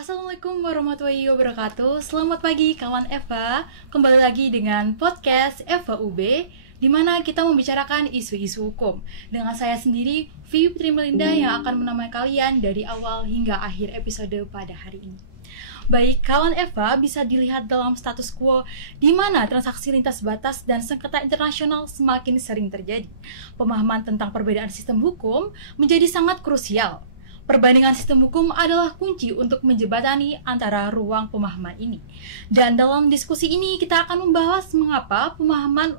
Assalamualaikum warahmatullahi wabarakatuh. Selamat pagi kawan Eva. Kembali lagi dengan podcast Eva UB, di mana kita membicarakan isu-isu hukum. Dengan saya sendiri, Vivi Putri Melinda, yang akan menemani kalian dari awal hingga akhir episode pada hari ini. Baik, kawan Eva, bisa dilihat dalam status quo di mana transaksi lintas batas dan sengketa internasional semakin sering terjadi. Pemahaman tentang perbedaan sistem hukum menjadi sangat krusial. Perbandingan sistem hukum adalah kunci untuk menjembatani antara ruang pemahaman ini. Dan dalam diskusi ini kita akan membahas mengapa pemahaman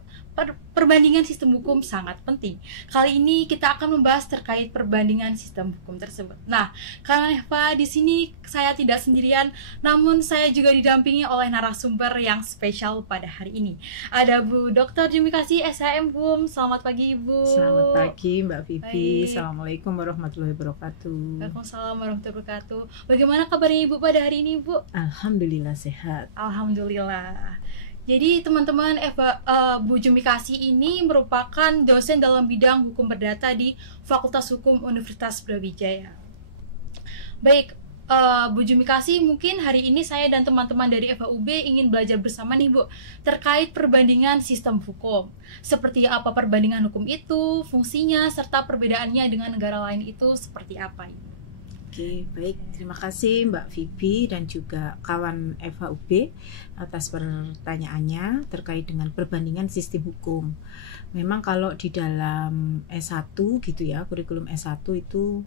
perbandingan sistem hukum sangat penting. Kali ini kita akan membahas terkait perbandingan sistem hukum tersebut. Nah, karena Eva di sini saya tidak sendirian, namun saya juga didampingi oleh narasumber yang spesial pada hari ini. Ada Bu Dr. Jumikasi SHM Hukum. Selamat pagi Ibu. Selamat pagi Mbak Vivi. Baik. Assalamualaikum warahmatullahi wabarakatuh. Waalaikumsalam warahmatullahi wabarakatuh. Bagaimana kabarnya Ibu pada hari ini, Bu? Alhamdulillah sehat. Alhamdulillah. Jadi teman-teman, Bu Jumikasi ini merupakan dosen dalam bidang hukum perdata di Fakultas Hukum Universitas Brawijaya. Baik, Bu Jumikasi, mungkin hari ini saya dan teman-teman dari FHUB ingin belajar bersama nih Bu, terkait perbandingan sistem hukum. Seperti apa perbandingan hukum itu, fungsinya, serta perbedaannya dengan negara lain itu seperti apa ini? Oke, baik. Terima kasih Mbak Vivi dan juga kawan FHUB atas pertanyaannya terkait dengan perbandingan sistem hukum. Memang kalau di dalam S1 gitu ya, kurikulum S1 itu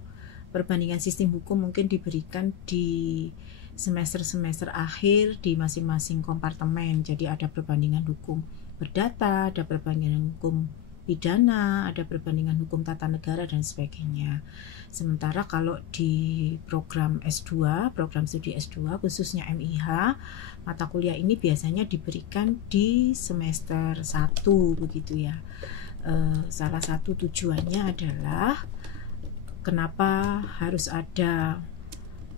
perbandingan sistem hukum mungkin diberikan di semester-semester akhir di masing-masing kompartemen. Jadi ada perbandingan hukum perdata, ada perbandingan hukum pidana, ada perbandingan hukum tata negara dan sebagainya. Sementara kalau di program S2, program studi S2 khususnya MIH, mata kuliah ini biasanya diberikan di semester 1 begitu ya. Salah satu tujuannya adalah kenapa harus ada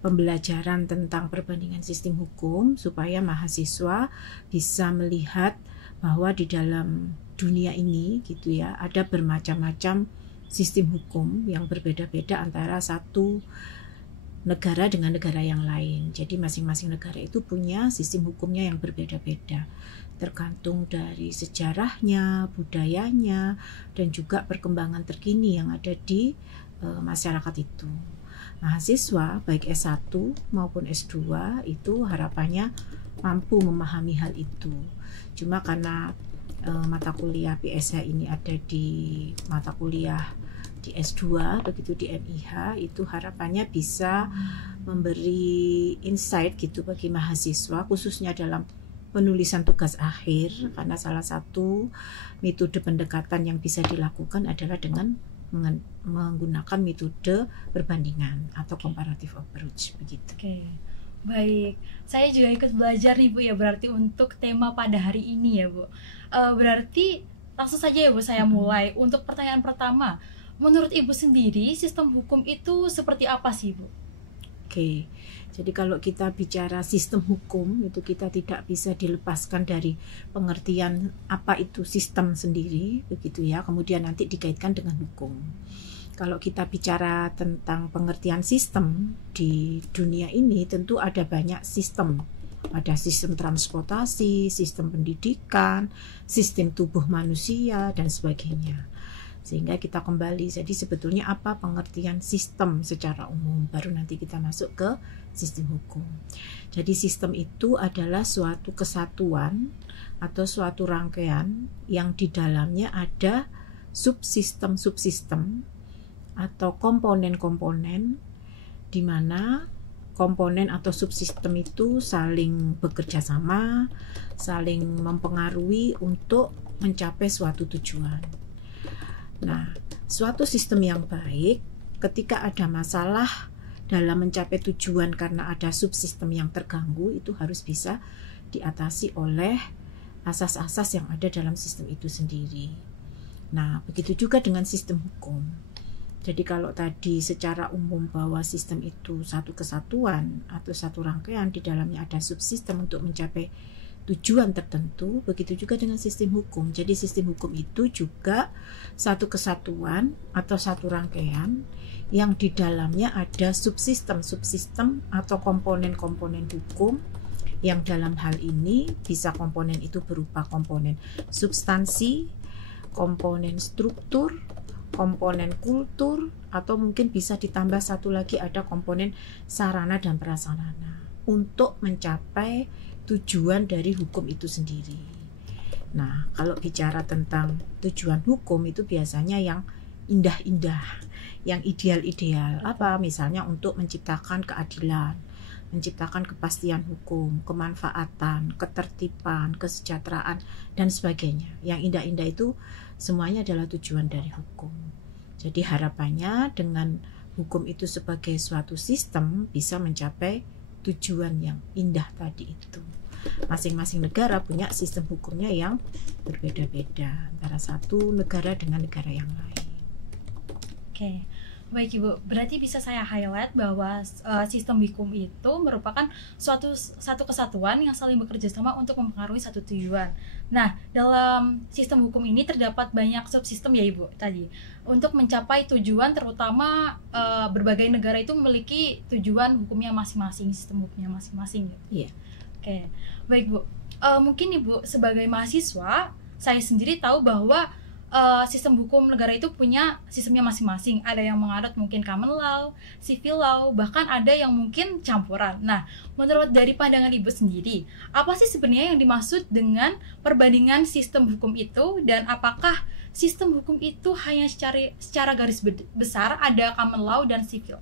pembelajaran tentang perbandingan sistem hukum supaya mahasiswa bisa melihat bahwa di dalam dunia ini gitu ya ada bermacam-macam sistem hukum yang berbeda-beda antara satu negara dengan negara yang lain. Jadi masing-masing negara itu punya sistem hukumnya yang berbeda-beda tergantung dari sejarahnya, budayanya, dan juga perkembangan terkini yang ada di masyarakat itu. Mahasiswa baik S1 maupun S2 itu harapannya mampu memahami hal itu. Cuma karena mata kuliah PSH ini ada di mata kuliah di S2 begitu di MIH, itu harapannya bisa memberi insight gitu bagi mahasiswa khususnya dalam penulisan tugas akhir, karena salah satu metode pendekatan yang bisa dilakukan adalah dengan menggunakan metode perbandingan atau comparative approach begitu. Oke. Baik, saya juga ikut belajar nih Bu ya, berarti untuk tema pada hari ini ya Bu. Berarti langsung saja ya Bu, saya mulai. Untuk pertanyaan pertama, menurut Ibu sendiri sistem hukum itu seperti apa sih Bu? Oke, jadi kalau kita bicara sistem hukum itu kita tidak bisa dilepaskan dari pengertian apa itu sistem sendiri begitu ya, kemudian nanti dikaitkan dengan hukum. Kalau kita bicara tentang pengertian sistem di dunia ini, tentu ada banyak sistem. Ada sistem transportasi, sistem pendidikan, sistem tubuh manusia, dan sebagainya. Sehingga kita kembali, jadi sebetulnya apa pengertian sistem secara umum, baru nanti kita masuk ke sistem hukum. Jadi sistem itu adalah suatu kesatuan atau suatu rangkaian yang di dalamnya ada subsistem-subsistem atau komponen-komponen di mana komponen atau subsistem itu saling bekerja sama, saling mempengaruhi untuk mencapai suatu tujuan. Nah, suatu sistem yang baik ketika ada masalah dalam mencapai tujuan karena ada subsistem yang terganggu, itu harus bisa diatasi oleh asas-asas yang ada dalam sistem itu sendiri. Nah, begitu juga dengan sistem hukum. Jadi kalau tadi secara umum bahwa sistem itu satu kesatuan atau satu rangkaian, di dalamnya ada subsistem untuk mencapai tujuan tertentu, begitu juga dengan sistem hukum. Jadi sistem hukum itu juga satu kesatuan atau satu rangkaian yang di dalamnya ada subsistem atau komponen-komponen hukum, yang dalam hal ini bisa komponen itu berupa komponen substansi, komponen struktur, komponen kultur, atau mungkin bisa ditambah satu lagi ada komponen sarana dan prasarana untuk mencapai tujuan dari hukum itu sendiri. Nah, kalau bicara tentang tujuan hukum itu biasanya yang indah-indah, yang ideal-ideal. Apa? Misalnya untuk menciptakan keadilan, menciptakan kepastian hukum, kemanfaatan, ketertiban, kesejahteraan, dan sebagainya. Yang indah-indah itu semuanya adalah tujuan dari hukum. Jadi harapannya dengan hukum itu sebagai suatu sistem bisa mencapai tujuan yang indah tadi itu. Masing-masing negara punya sistem hukumnya yang berbeda-beda antara satu negara dengan negara yang lain. Oke, baik Ibu. Berarti bisa saya highlight bahwa sistem hukum itu merupakan satu kesatuan yang saling bekerja sama untuk mempengaruhi satu tujuan. Nah, dalam sistem hukum ini terdapat banyak subsistem ya Ibu tadi. Untuk mencapai tujuan, terutama berbagai negara itu memiliki tujuan hukumnya masing-masing, sistem hukumnya masing-masing. Iya. Oke, baik Bu. Mungkin Ibu sebagai mahasiswa, saya sendiri tahu bahwa sistem hukum negara itu punya sistemnya masing-masing. Ada yang menganut mungkin common law, civil law, bahkan ada yang mungkin campuran. Nah, menurut dari pandangan Ibu sendiri, apa sih sebenarnya yang dimaksud dengan perbandingan sistem hukum itu, dan apakah sistem hukum itu hanya secara garis besar ada common law dan civil?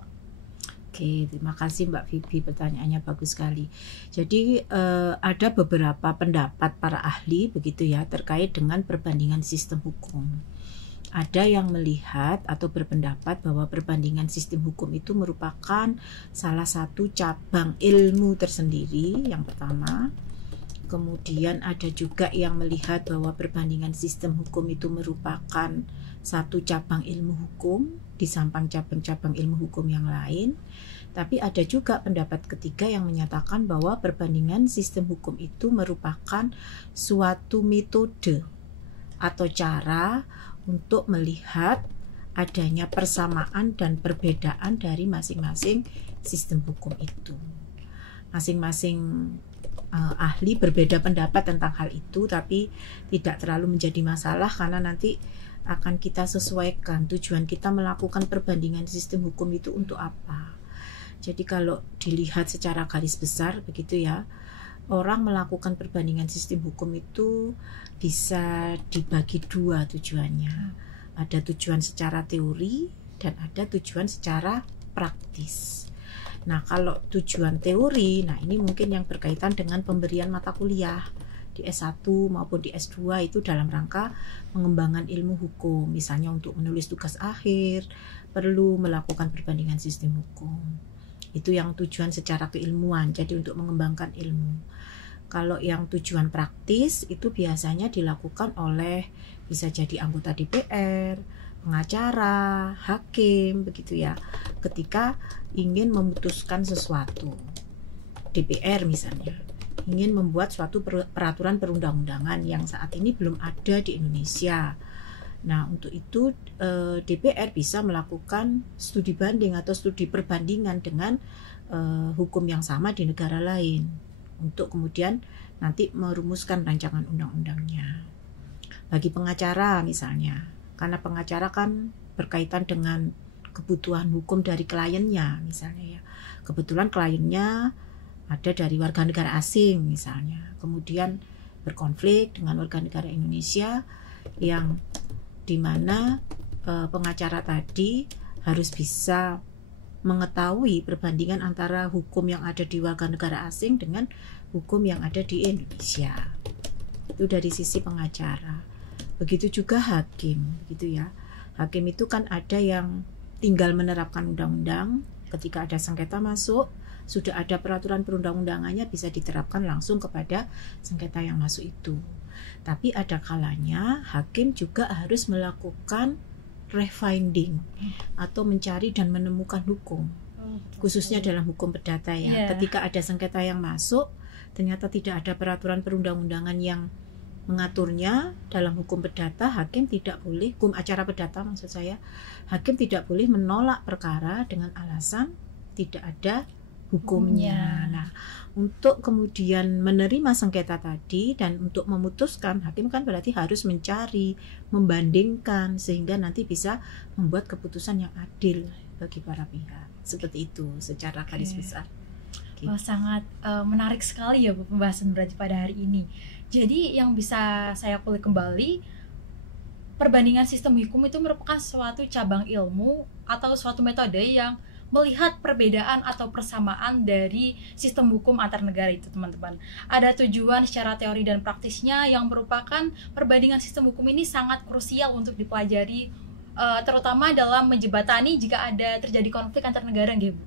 Oke, terima kasih Mbak Vivi, pertanyaannya bagus sekali. Jadi ada beberapa pendapat para ahli begitu ya terkait dengan perbandingan sistem hukum. Ada yang melihat atau berpendapat bahwa perbandingan sistem hukum itu merupakan salah satu cabang ilmu tersendiri yang pertama. Kemudian ada juga yang melihat bahwa perbandingan sistem hukum itu merupakan satu cabang ilmu hukum di samping cabang-cabang ilmu hukum yang lain. Tapi ada juga pendapat ketiga yang menyatakan bahwa perbandingan sistem hukum itu merupakan suatu metode atau cara untuk melihat adanya persamaan dan perbedaan dari masing-masing sistem hukum itu. Masing-masing ahli berbeda pendapat tentang hal itu, tapi tidak terlalu menjadi masalah karena nanti akan kita sesuaikan tujuan kita melakukan perbandingan sistem hukum itu untuk apa. Jadi kalau dilihat secara garis besar begitu ya, orang melakukan perbandingan sistem hukum itu bisa dibagi dua tujuannya. Ada tujuan secara teori dan ada tujuan secara praktis. Nah, kalau tujuan teori, nah ini mungkin yang berkaitan dengan pemberian mata kuliah di S1 maupun di S2 itu dalam rangka pengembangan ilmu hukum. Misalnya untuk menulis tugas akhir, perlu melakukan perbandingan sistem hukum. Itu yang tujuan secara keilmuan, jadi untuk mengembangkan ilmu. Kalau yang tujuan praktis itu biasanya dilakukan oleh bisa jadi anggota DPR, pengacara, hakim, begitu ya. Ketika ingin memutuskan sesuatu, DPR misalnya ingin membuat suatu peraturan perundang-undangan yang saat ini belum ada di Indonesia. Nah, untuk itu DPR bisa melakukan studi banding atau studi perbandingan dengan hukum yang sama di negara lain untuk kemudian nanti merumuskan rancangan undang-undangnya. Bagi pengacara misalnya, karena pengacara kan berkaitan dengan kebutuhan hukum dari kliennya misalnya ya. Kebetulan kliennya ada dari warga negara asing misalnya, kemudian berkonflik dengan warga negara Indonesia yang dimana pengacara tadi harus bisa mengetahui perbandingan antara hukum yang ada di warga negara asing dengan hukum yang ada di Indonesia. Itu dari sisi pengacara. Begitu juga hakim, gitu ya. Hakim itu kan ada yang tinggal menerapkan undang-undang, ketika ada sengketa masuk, sudah ada peraturan perundang-undangannya bisa diterapkan langsung kepada sengketa yang masuk itu. Tapi ada kalanya hakim juga harus melakukan refinding atau mencari dan menemukan hukum, khususnya dalam hukum perdata ya. Ketika ada sengketa yang masuk, ternyata tidak ada peraturan perundang-undangan yang mengaturnya. Dalam hukum perdata, hakim tidak boleh, hukum acara perdata maksud saya, hakim tidak boleh menolak perkara dengan alasan tidak ada hukumnya. Nah, untuk kemudian menerima sengketa tadi dan untuk memutuskan, hakim kan berarti harus mencari, membandingkan, sehingga nanti bisa membuat keputusan yang adil bagi para pihak. Seperti itu secara garis besar. Oh, sangat menarik sekali ya Bu pembahasan berarti pada hari ini. Jadi yang bisa saya kulik kembali, perbandingan sistem hukum itu merupakan suatu cabang ilmu atau suatu metode yang melihat perbedaan atau persamaan dari sistem hukum antar negara itu, teman-teman. Ada tujuan secara teori dan praktisnya yang merupakan perbandingan sistem hukum ini sangat krusial untuk dipelajari, terutama dalam menjembatani jika ada terjadi konflik antar negara, nggih, Bu?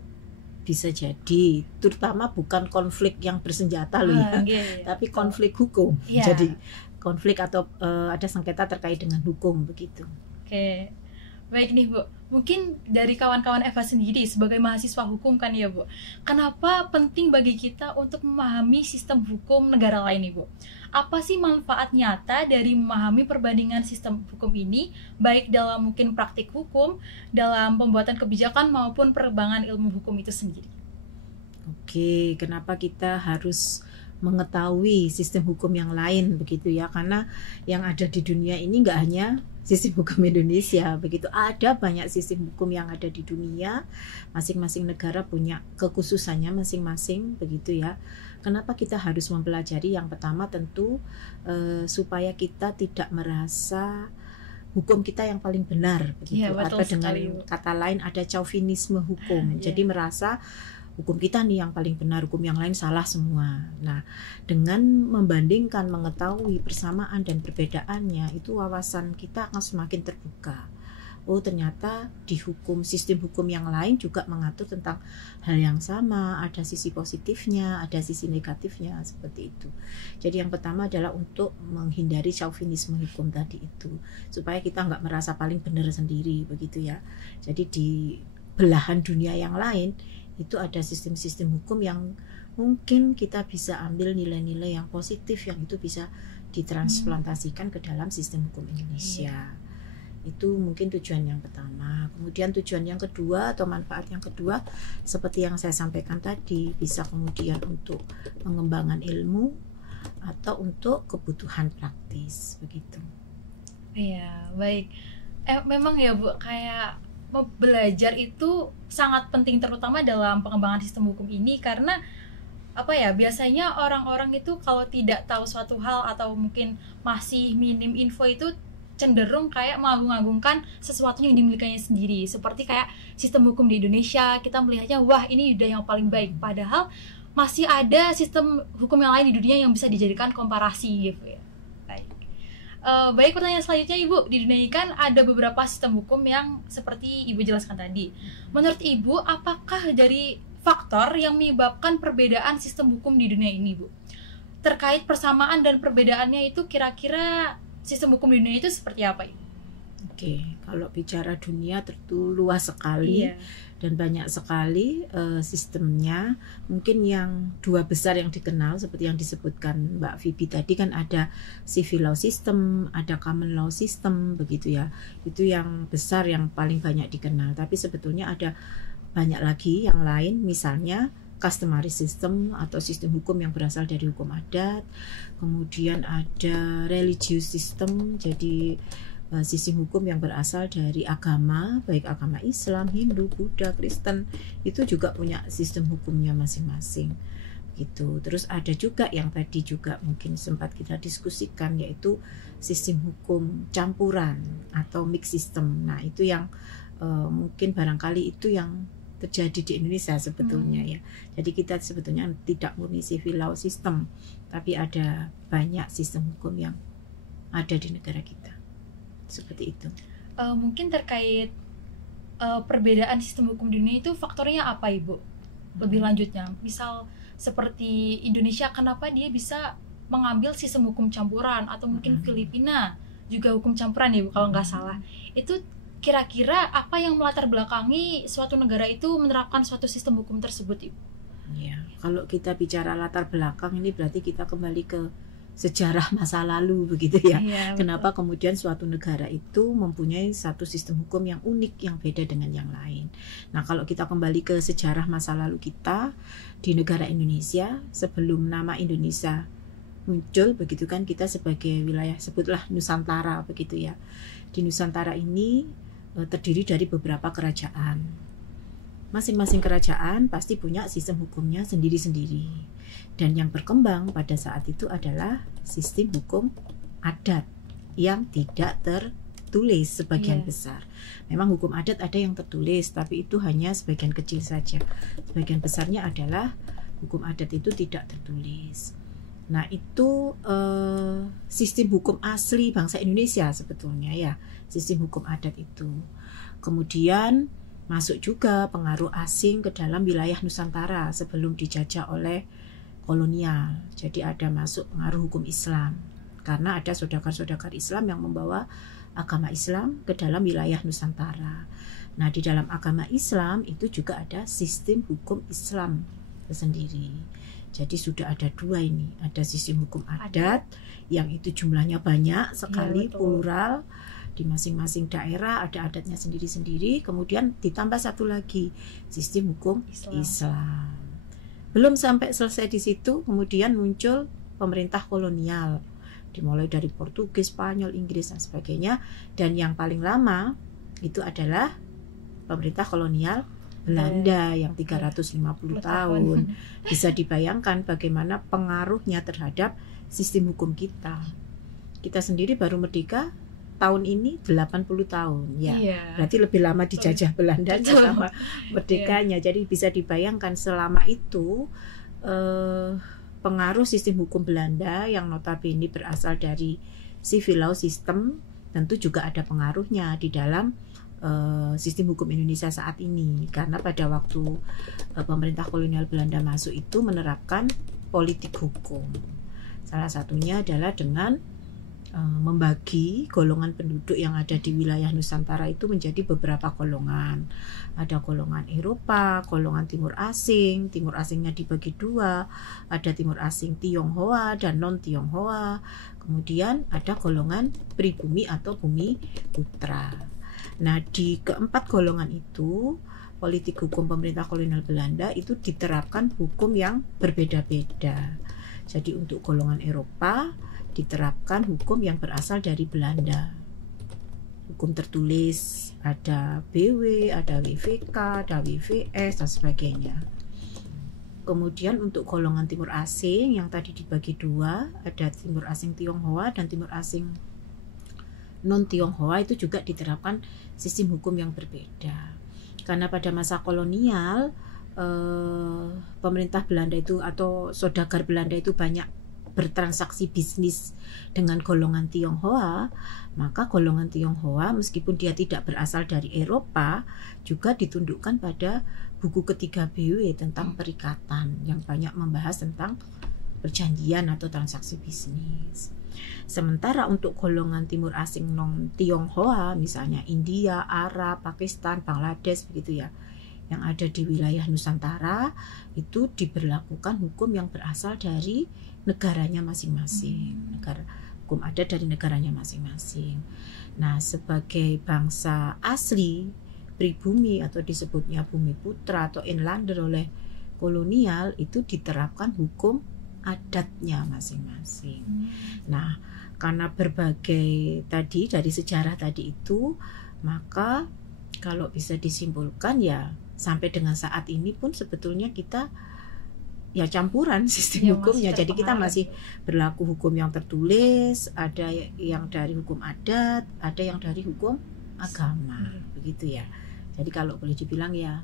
Bisa jadi, terutama bukan konflik yang bersenjata loh ya, tapi konflik hukum. Jadi konflik atau ada sengketa terkait dengan hukum begitu. Oke. Baik nih Bu, mungkin dari kawan-kawan Eva sendiri sebagai mahasiswa hukum kan ya Bu, kenapa penting bagi kita untuk memahami sistem hukum negara lain nih Bu? Apa sih manfaat nyata dari memahami perbandingan sistem hukum ini, baik dalam mungkin praktik hukum, dalam pembuatan kebijakan maupun penerbangan ilmu hukum itu sendiri? Oke, kenapa kita harus mengetahui sistem hukum yang lain begitu ya? Karena yang ada di dunia ini nggak hanya sistem hukum Indonesia begitu, ada banyak sistem hukum yang ada di dunia, masing-masing negara punya kekhususannya masing-masing begitu ya. Kenapa kita harus mempelajari? Yang pertama tentu supaya kita tidak merasa hukum kita yang paling benar begitu, atau dengan kata lain ada chauvinisme hukum. Jadi merasa hukum kita nih yang paling benar, hukum yang lain salah semua. Nah, dengan membandingkan, mengetahui persamaan dan perbedaannya, itu wawasan kita akan semakin terbuka. Oh, ternyata di hukum, sistem hukum yang lain juga mengatur tentang hal yang sama, ada sisi positifnya, ada sisi negatifnya, seperti itu. Jadi yang pertama adalah untuk menghindari chauvinisme hukum tadi itu, supaya kita nggak merasa paling benar sendiri, begitu ya. Jadi di belahan dunia yang lain, itu ada sistem-sistem hukum yang mungkin kita bisa ambil nilai-nilai yang positif yang itu bisa ditransplantasikan ke dalam sistem hukum Indonesia. Itu mungkin tujuan yang pertama. Kemudian tujuan yang kedua atau manfaat yang kedua, seperti yang saya sampaikan tadi, bisa kemudian untuk pengembangan ilmu atau untuk kebutuhan praktis begitu. Iya, baik. Memang ya Bu, kayak belajar itu sangat penting terutama dalam pengembangan sistem hukum ini, karena apa ya, biasanya orang-orang itu kalau tidak tahu suatu hal atau mungkin masih minim info itu cenderung kayak mengagung-agungkan sesuatu yang dimilikinya sendiri. Seperti kayak sistem hukum di Indonesia, kita melihatnya wah ini udah yang paling baik, padahal masih ada sistem hukum yang lain di dunia yang bisa dijadikan komparasi gitu ya. Baik, pertanyaan selanjutnya Ibu, di dunia ini kan ada beberapa sistem hukum yang seperti Ibu jelaskan tadi. Menurut Ibu, apakah dari faktor yang menyebabkan perbedaan sistem hukum di dunia ini, Bu? Terkait persamaan dan perbedaannya itu, kira-kira sistem hukum di dunia itu seperti apa, Ibu? Oke, kalau bicara dunia tentu luas sekali. Dan banyak sekali sistemnya. Mungkin yang dua besar yang dikenal seperti yang disebutkan Mbak Vivi tadi kan, ada civil law system, ada common law system begitu ya. Itu yang besar yang paling banyak dikenal. Tapi sebetulnya ada banyak lagi yang lain, misalnya customary system atau sistem hukum yang berasal dari hukum adat. Kemudian ada religious system, jadi sistem hukum yang berasal dari agama, baik agama Islam, Hindu, Buddha, Kristen, itu juga punya sistem hukumnya masing-masing gitu. Terus ada juga yang tadi juga mungkin sempat kita diskusikan, yaitu sistem hukum campuran atau mixed system. Nah, itu yang mungkin barangkali itu yang terjadi di Indonesia sebetulnya ya. Jadi kita sebetulnya tidak murni civil law system, tapi ada banyak sistem hukum yang ada di negara kita. Seperti itu. Mungkin terkait perbedaan sistem hukum di dunia itu faktornya apa Ibu? Lebih lanjutnya, misal seperti Indonesia, kenapa dia bisa mengambil sistem hukum campuran, atau mungkin Filipina juga hukum campuran ya Bu, kalau nggak salah. Itu kira-kira apa yang melatar belakangi suatu negara itu menerapkan suatu sistem hukum tersebut Ibu? Ya, kalau kita bicara latar belakang ini berarti kita kembali ke sejarah masa lalu begitu ya. Iya, Kenapa kemudian suatu negara itu mempunyai satu sistem hukum yang unik, yang beda dengan yang lain. Nah, kalau kita kembali ke sejarah masa lalu kita di negara Indonesia, sebelum nama Indonesia muncul begitu kan, kita sebagai wilayah, sebutlah Nusantara begitu ya. Di Nusantara ini terdiri dari beberapa kerajaan. Masing-masing kerajaan pasti punya sistem hukumnya sendiri-sendiri. Dan yang berkembang pada saat itu adalah sistem hukum adat yang tidak tertulis sebagian besar. Memang hukum adat ada yang tertulis, tapi itu hanya sebagian kecil saja. Sebagian besarnya adalah hukum adat itu tidak tertulis. Nah, itu sistem hukum asli bangsa Indonesia sebetulnya ya, sistem hukum adat itu. Kemudian masuk juga pengaruh asing ke dalam wilayah Nusantara sebelum dijajah oleh kolonial. Jadi ada masuk pengaruh hukum Islam karena ada saudagar-saudagar Islam yang membawa agama Islam ke dalam wilayah Nusantara. Nah, di dalam agama Islam itu juga ada sistem hukum Islam sendiri. Jadi sudah ada dua ini, ada sistem hukum adat yang itu jumlahnya banyak sekali, plural, di masing-masing daerah ada adatnya sendiri-sendiri. Kemudian ditambah satu lagi, sistem hukum Islam. Belum sampai selesai di situ, kemudian muncul pemerintah kolonial, dimulai dari Portugis, Spanyol, Inggris dan sebagainya. Dan yang paling lama itu adalah pemerintah kolonial Belanda yang 350 tahun. Bisa dibayangkan bagaimana pengaruhnya terhadap sistem hukum kita. Kita sendiri baru merdeka tahun ini 80 tahun ya. Berarti lebih lama dijajah Belanda sama merdekanya. Jadi bisa dibayangkan selama itu pengaruh sistem hukum Belanda yang notabene berasal dari civil law system tentu juga ada pengaruhnya di dalam sistem hukum Indonesia saat ini, karena pada waktu pemerintah kolonial Belanda masuk itu menerapkan politik hukum. Salah satunya adalah dengan membagi golongan penduduk yang ada di wilayah Nusantara itu menjadi beberapa golongan. Ada golongan Eropa, golongan Timur asingnya dibagi dua, ada Timur asing Tionghoa dan non Tionghoa. Kemudian ada golongan pribumi atau bumi putra. Nah, di keempat golongan itu politik hukum pemerintah kolonial Belanda itu diterapkan hukum yang berbeda-beda. Jadi untuk golongan Eropa diterapkan hukum yang berasal dari Belanda. Hukum tertulis, ada BW, ada WVK, ada WVS dan sebagainya. Kemudian untuk golongan Timur asing yang tadi dibagi dua, ada Timur asing Tionghoa dan Timur asing non Tionghoa, itu juga diterapkan sistem hukum yang berbeda. Karena pada masa kolonial pemerintah Belanda itu atau saudagar Belanda itu banyak bertransaksi bisnis dengan golongan Tionghoa, maka golongan Tionghoa meskipun dia tidak berasal dari Eropa juga ditundukkan pada buku ketiga BW tentang perikatan yang banyak membahas tentang perjanjian atau transaksi bisnis. Sementara untuk golongan Timur asing non Tionghoa, misalnya India, Arab, Pakistan, Bangladesh begitu ya, yang ada di wilayah Nusantara, itu diberlakukan hukum yang berasal dari negaranya masing-masing, negara hukum adat dari negaranya masing-masing. Nah, sebagai bangsa asli pribumi atau disebutnya bumi putra atau inlander oleh kolonial, itu diterapkan hukum adatnya masing-masing. Nah, karena berbagai tadi dari sejarah tadi itu, maka kalau bisa disimpulkan ya sampai dengan saat ini pun sebetulnya kita ya campuran sistem hukumnya. Jadi kita masih berlaku hukum yang tertulis, ada yang dari hukum adat, ada yang dari hukum agama, begitu ya. Jadi kalau boleh dibilang ya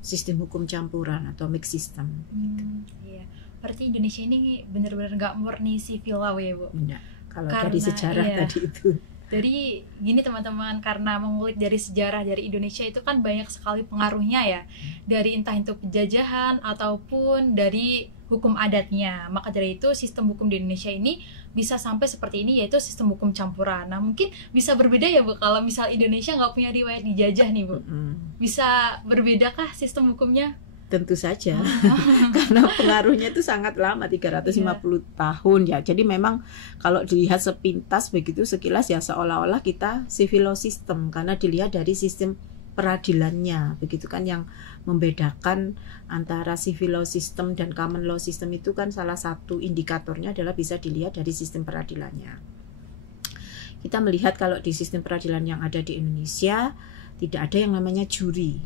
sistem hukum campuran atau mix system. Gitu. Iya. Berarti Indonesia ini benar-benar nggak murni civil law ya, Bu? Enggak. Kalau dari sejarah tadi itu. Jadi gini teman-teman, karena mengulik dari sejarah dari Indonesia itu kan banyak sekali pengaruhnya ya, dari entah itu penjajahan ataupun dari hukum adatnya. Maka dari itu sistem hukum di Indonesia ini bisa sampai seperti ini, yaitu sistem hukum campuran. Nah mungkin bisa berbeda ya Bu, kalau misal Indonesia nggak punya riwayat dijajah nih Bu, bisa berbedakah sistem hukumnya? Tentu saja, karena pengaruhnya itu sangat lama, 350 tahun ya. Jadi memang kalau dilihat sepintas begitu sekilas ya seolah-olah kita civil law system, karena dilihat dari sistem peradilannya, begitu kan, yang membedakan antara civil law system dan common law system itu kan salah satu indikatornya adalah bisa dilihat dari sistem peradilannya. Kita melihat kalau di sistem peradilan yang ada di Indonesia tidak ada yang namanya juri.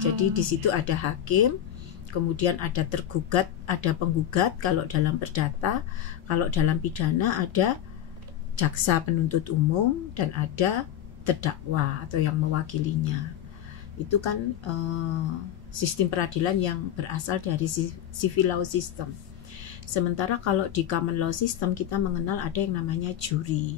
Jadi di situ ada hakim, kemudian ada tergugat, ada penggugat kalau dalam perdata, kalau dalam pidana ada jaksa penuntut umum dan ada terdakwa atau yang mewakilinya. Itu kan sistem peradilan yang berasal dari civil law system. Sementara kalau di common law system kita mengenal ada yang namanya juri.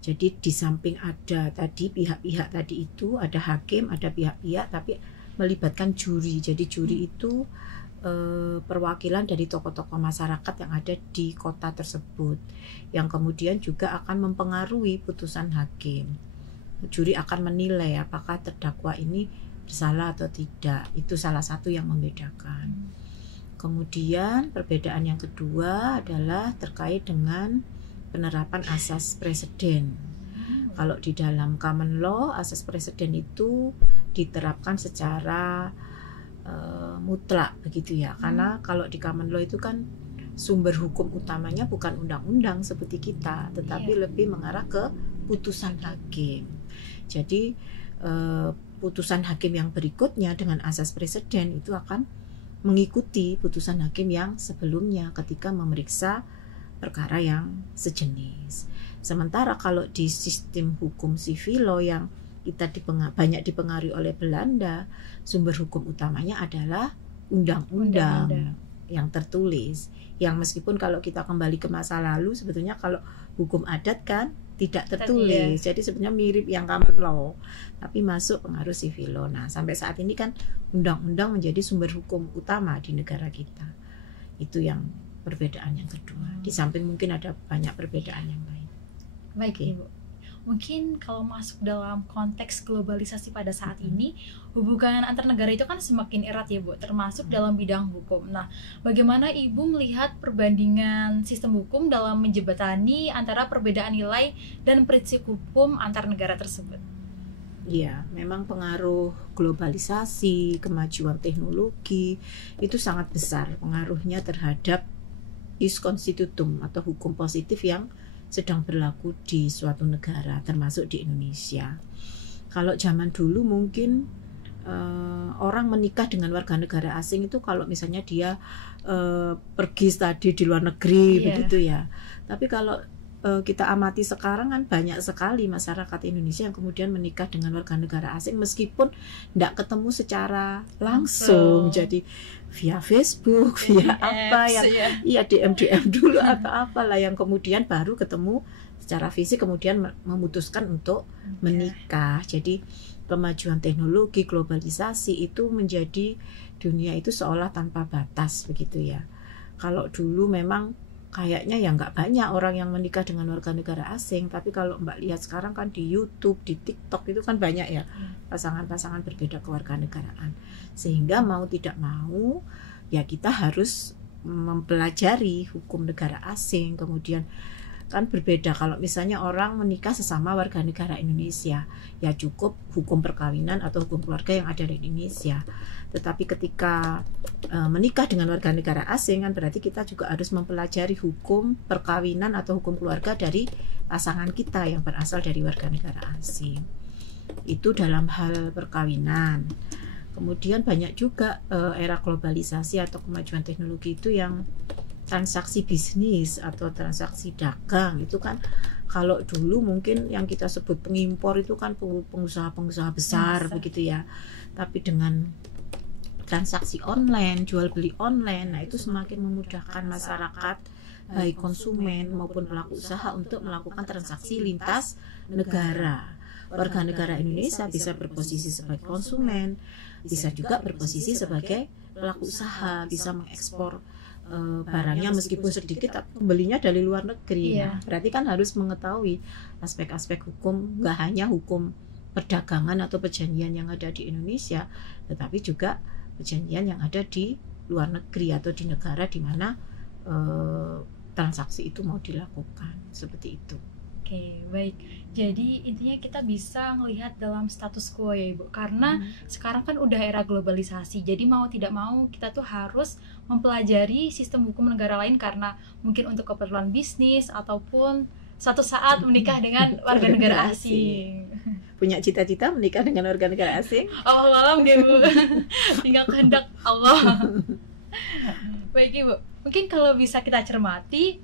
Jadi di samping ada tadi pihak-pihak tadi itu, ada hakim, ada pihak-pihak, tapi melibatkan juri. Jadi juri itu perwakilan dari tokoh-tokoh masyarakat yang ada di kota tersebut, yang kemudian juga akan mempengaruhi putusan hakim. Juri akan menilai apakah terdakwa ini bersalah atau tidak. Itu salah satu yang membedakan. Kemudian perbedaan yang kedua adalah terkait dengan penerapan asas preseden. Kalau di dalam common law, asas preseden itu diterapkan secara mutlak begitu ya. Karena kalau di common law itu kan sumber hukum utamanya bukan undang-undang seperti kita, tetapi lebih mengarah ke putusan hakim. Jadi putusan hakim yang berikutnya dengan asas preseden itu akan mengikuti putusan hakim yang sebelumnya ketika memeriksa perkara yang sejenis. Sementara kalau di sistem hukum civil law yang kita banyak dipengaruhi oleh Belanda, sumber hukum utamanya adalah undang-undang yang tertulis. Yang meskipun kalau kita kembali ke masa lalu, sebetulnya kalau hukum adat kan tidak tertulis. Jadi sebenarnya mirip yang common law, tapi masuk pengaruh civil law. Nah, sampai saat ini kan undang-undang menjadi sumber hukum utama di negara kita. Itu yang perbedaan yang kedua. Di samping mungkin ada banyak perbedaan yang lain. Baik, Ibu. Mungkin kalau masuk dalam konteks globalisasi pada saat ini, hubungan antar negara itu kan semakin erat ya, Bu, termasuk dalam bidang hukum. Nah, bagaimana Ibu melihat perbandingan sistem hukum dalam menjembatani antara perbedaan nilai dan prinsip hukum antar negara tersebut? Ya, memang pengaruh globalisasi, kemajuan teknologi itu sangat besar pengaruhnya terhadap ius constitutum atau hukum positif yang sedang berlaku di suatu negara, termasuk di Indonesia. Kalau zaman dulu mungkin orang menikah dengan warga negara asing itu kalau misalnya dia pergi studi di luar negeri, begitu ya. Tapi kalau kita amati sekarang kan banyak sekali masyarakat Indonesia yang kemudian menikah dengan warga negara asing meskipun tidak ketemu secara langsung. Jadi via Facebook, via apa yang DM dulu atau apalah, yang kemudian baru ketemu secara fisik kemudian memutuskan untuk menikah. Jadi kemajuan teknologi, globalisasi itu menjadi dunia itu seolah tanpa batas begitu ya. Kalau dulu memang kayaknya ya nggak banyak orang yang menikah dengan warga negara asing, tapi kalau Mbak lihat sekarang kan di YouTube, di TikTok itu kan banyak ya pasangan-pasangan berbeda kewarganegaraan. Sehingga mau tidak mau ya kita harus mempelajari hukum negara asing. Kemudian kan berbeda kalau misalnya orang menikah sesama warga negara Indonesia, ya cukup hukum perkawinan atau hukum keluarga yang ada di Indonesia. Tetapi ketika menikah dengan warga negara asing kan berarti kita juga harus mempelajari hukum perkawinan atau hukum keluarga dari pasangan kita yang berasal dari warga negara asing. Itu dalam hal perkawinan. Kemudian banyak juga era globalisasi atau kemajuan teknologi itu yang transaksi bisnis atau transaksi dagang. Itu kan kalau dulu mungkin yang kita sebut pengimpor itu kan pengusaha-pengusaha besar begitu ya. Tapi dengan transaksi online, jual beli online, nah itu semakin memudahkan masyarakat, baik konsumen maupun pelaku usaha untuk melakukan transaksi lintas negara. Warga negara Indonesia bisa berposisi sebagai konsumen, bisa juga berposisi sebagai pelaku usaha, bisa mengekspor barangnya meskipun sedikit, tapi pembelinya dari luar negeri. Nah, berarti kan harus mengetahui aspek-aspek hukum, nggak hanya hukum perdagangan atau perjanjian yang ada di Indonesia, tetapi juga perjanjian yang ada di luar negeri atau di negara di mana transaksi itu mau dilakukan, seperti itu. Oke, baik. Jadi intinya kita bisa melihat dalam status quo ya Ibu, karena sekarang kan udah era globalisasi. Jadi mau tidak mau kita tuh harus mempelajari sistem hukum negara lain karena mungkin untuk keperluan bisnis ataupun suatu saat menikah dengan warga negara asing. Punya cita-cita menikah dengan warga negara asing? Oh, malam deh Bu. Tinggal kehendak Allah. Baik Ibu, mungkin kalau bisa kita cermati,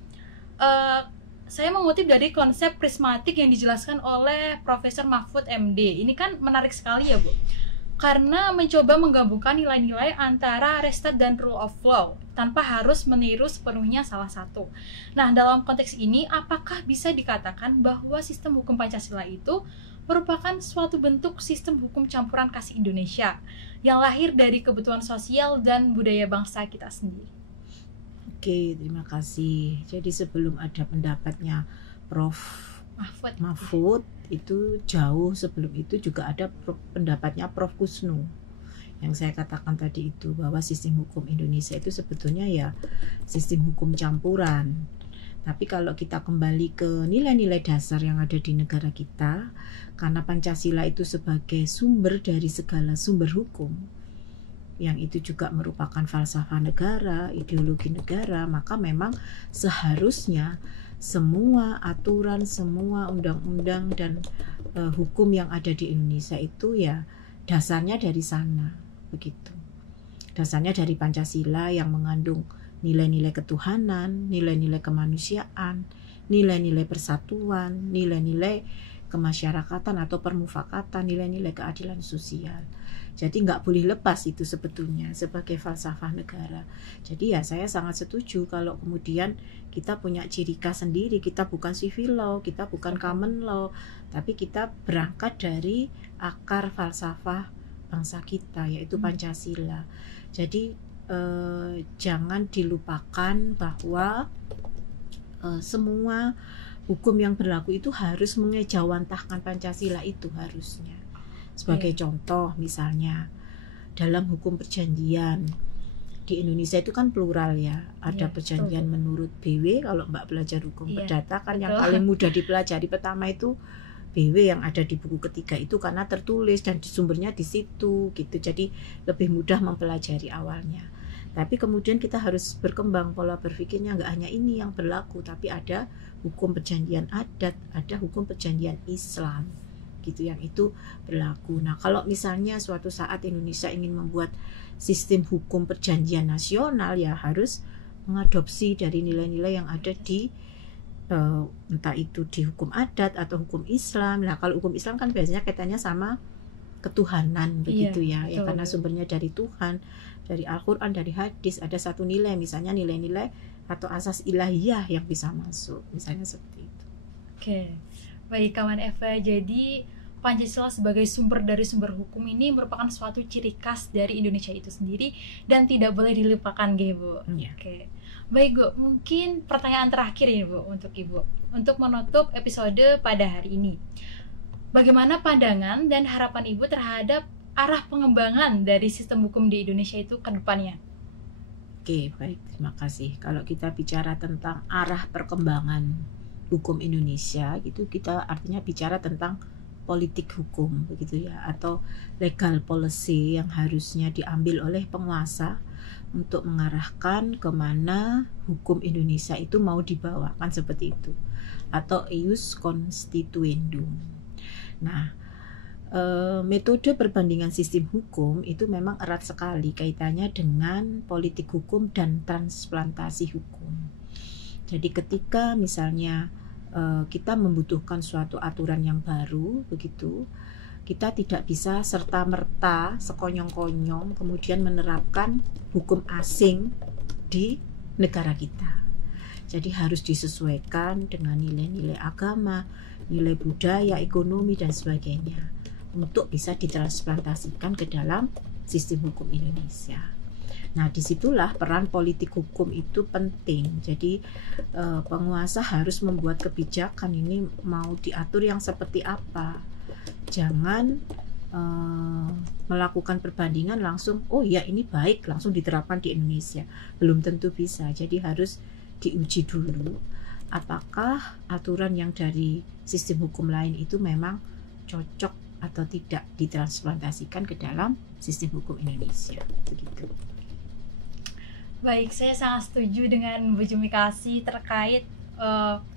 saya mengutip dari konsep prismatik yang dijelaskan oleh Profesor Mahfud MD. Ini kan menarik sekali ya Bu, karena mencoba menggabungkan nilai-nilai antara restart dan rule of law tanpa harus meniru sepenuhnya salah satu. Nah, dalam konteks ini, apakah bisa dikatakan bahwa sistem hukum Pancasila itu merupakan suatu bentuk sistem hukum campuran khas Indonesia yang lahir dari kebutuhan sosial dan budaya bangsa kita sendiri? Oke, terima kasih. Jadi sebelum ada pendapatnya Prof. Mahfud, itu jauh sebelum itu juga ada pendapatnya Prof. Kusnu yang saya katakan tadi itu, bahwa sistem hukum Indonesia itu sebetulnya ya sistem hukum campuran. Tapi kalau kita kembali ke nilai-nilai dasar yang ada di negara kita, karena Pancasila itu sebagai sumber dari segala sumber hukum, yang itu juga merupakan falsafah negara, ideologi negara, maka memang seharusnya semua aturan, semua undang-undang dan hukum yang ada di Indonesia itu ya dasarnya dari sana, begitu. Dasarnya dari Pancasila yang mengandung nilai-nilai ketuhanan, nilai-nilai kemanusiaan, nilai-nilai persatuan, nilai-nilai kemasyarakatan atau permufakatan, nilai-nilai keadilan sosial. Jadi nggak boleh lepas itu sebetulnya sebagai falsafah negara. Jadi ya saya sangat setuju kalau kemudian kita punya ciri khas sendiri. Kita bukan civil law, kita bukan common law, tapi kita berangkat dari akar falsafah bangsa kita, yaitu Pancasila. Jadi jangan dilupakan bahwa semua hukum yang berlaku itu harus mengejawantahkan Pancasila itu harusnya. Sebagai contoh misalnya dalam hukum perjanjian di Indonesia itu kan plural ya, ada perjanjian menurut BW. Kalau Mbak belajar hukum perdata kan yang paling mudah dipelajari pertama itu BW yang ada di buku ketiga itu karena tertulis dan sumbernya di situ gitu, jadi lebih mudah mempelajari awalnya. Tapi kemudian kita harus berkembang pola berpikirnya, nggak hanya ini yang berlaku, tapi ada hukum perjanjian adat, ada hukum perjanjian Islam gitu yang itu berlaku. Nah, kalau misalnya suatu saat Indonesia ingin membuat sistem hukum perjanjian nasional, ya harus mengadopsi dari nilai-nilai yang ada di entah itu di hukum adat atau hukum Islam. Nah, kalau hukum Islam kan biasanya kaitannya sama ketuhanan begitu ya, ya karena sumbernya dari Tuhan, dari Al-Quran, dari hadis. Ada satu nilai, misalnya nilai-nilai atau asas ilahiyah yang bisa masuk, misalnya seperti itu. Oke, baik kawan Eva, jadi Pancasila sebagai sumber dari sumber hukum ini merupakan suatu ciri khas dari Indonesia itu sendiri dan tidak boleh dilupakan, Bu. Oke. Baik, Bu, mungkin pertanyaan terakhir ini, Bu, untuk Ibu untuk menutup episode pada hari ini. Bagaimana pandangan dan harapan Ibu terhadap arah pengembangan dari sistem hukum di Indonesia itu ke depannya? Oke, baik, terima kasih. Kalau kita bicara tentang arah perkembangan hukum Indonesia, itu kita artinya bicara tentang politik hukum begitu ya, atau legal policy yang harusnya diambil oleh penguasa untuk mengarahkan kemana hukum Indonesia itu mau dibawakan, seperti itu, atau ius constituendum. Nah, metode perbandingan sistem hukum itu memang erat sekali kaitannya dengan politik hukum dan transplantasi hukum. Jadi ketika misalnya kita membutuhkan suatu aturan yang baru begitu, kita tidak bisa serta-merta sekonyong-konyong kemudian menerapkan hukum asing di negara kita. Jadi harus disesuaikan dengan nilai-nilai agama, nilai budaya, ekonomi dan sebagainya untuk bisa ditransplantasikan ke dalam sistem hukum Indonesia. Nah, disitulah peran politik hukum itu penting. Jadi penguasa harus membuat kebijakan ini mau diatur yang seperti apa. Jangan melakukan perbandingan langsung, oh ya ini baik, langsung diterapkan di Indonesia. Belum tentu bisa. Jadi harus diuji dulu apakah aturan yang dari sistem hukum lain itu memang cocok atau tidak ditransplantasikan ke dalam sistem hukum Indonesia. Begitu. Baik, saya sangat setuju dengan Bu Jumikasi terkait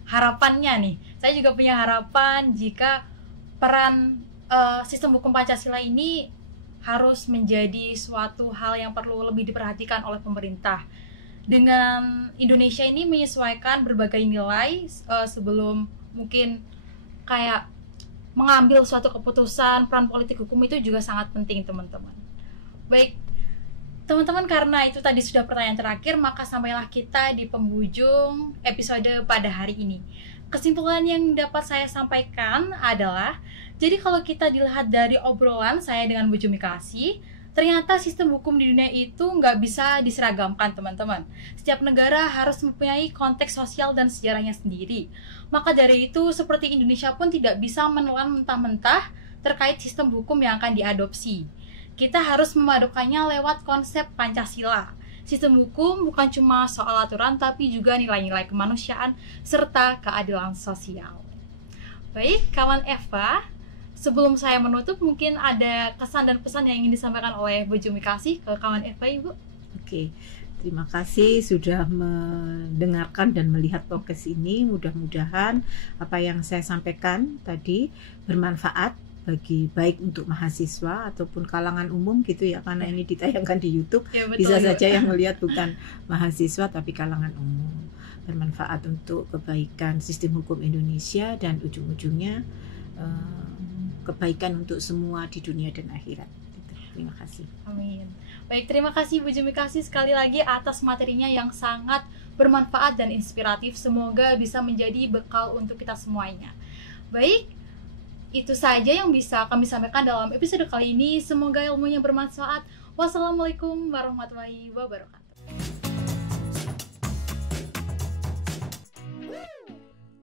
harapannya nih. Saya juga punya harapan jika peran sistem hukum Pancasila ini harus menjadi suatu hal yang perlu lebih diperhatikan oleh pemerintah. Dengan Indonesia ini menyesuaikan berbagai nilai sebelum mungkin kayak mengambil suatu keputusan, peran politik hukum itu juga sangat penting, teman-teman. Baik, teman-teman, karena itu tadi sudah pertanyaan terakhir, maka sampailah kita di penghujung episode pada hari ini. Kesimpulan yang dapat saya sampaikan adalah, jadi kalau kita dilihat dari obrolan saya dengan Bu Jumikasi, ternyata sistem hukum di dunia itu nggak bisa diseragamkan, teman-teman. Setiap negara harus mempunyai konteks sosial dan sejarahnya sendiri. Maka dari itu, seperti Indonesia pun tidak bisa menelan mentah-mentah terkait sistem hukum yang akan diadopsi. Kita harus memadukannya lewat konsep Pancasila. Sistem hukum bukan cuma soal aturan, tapi juga nilai-nilai kemanusiaan serta keadilan sosial. Baik, kawan Eva, sebelum saya menutup, mungkin ada kesan dan pesan yang ingin disampaikan oleh Bu Jumikasi ke kawan Eva, Ibu. Oke, terima kasih sudah mendengarkan dan melihat podcast ini. Mudah-mudahan apa yang saya sampaikan tadi bermanfaat bagi baik untuk mahasiswa ataupun kalangan umum gitu ya, karena ini ditayangkan di YouTube. Ya, betul, bisa Ibu saja yang melihat bukan mahasiswa tapi kalangan umum. Bermanfaat untuk kebaikan sistem hukum Indonesia dan ujung-ujungnya kebaikan untuk semua di dunia dan akhirat. Terima kasih. Amin. Baik, terima kasih Bu Jumikasi sekali lagi atas materinya yang sangat bermanfaat dan inspiratif. Semoga bisa menjadi bekal untuk kita semuanya. Baik, itu saja yang bisa kami sampaikan dalam episode kali ini. Semoga ilmunya bermanfaat. Wassalamualaikum warahmatullahi wabarakatuh.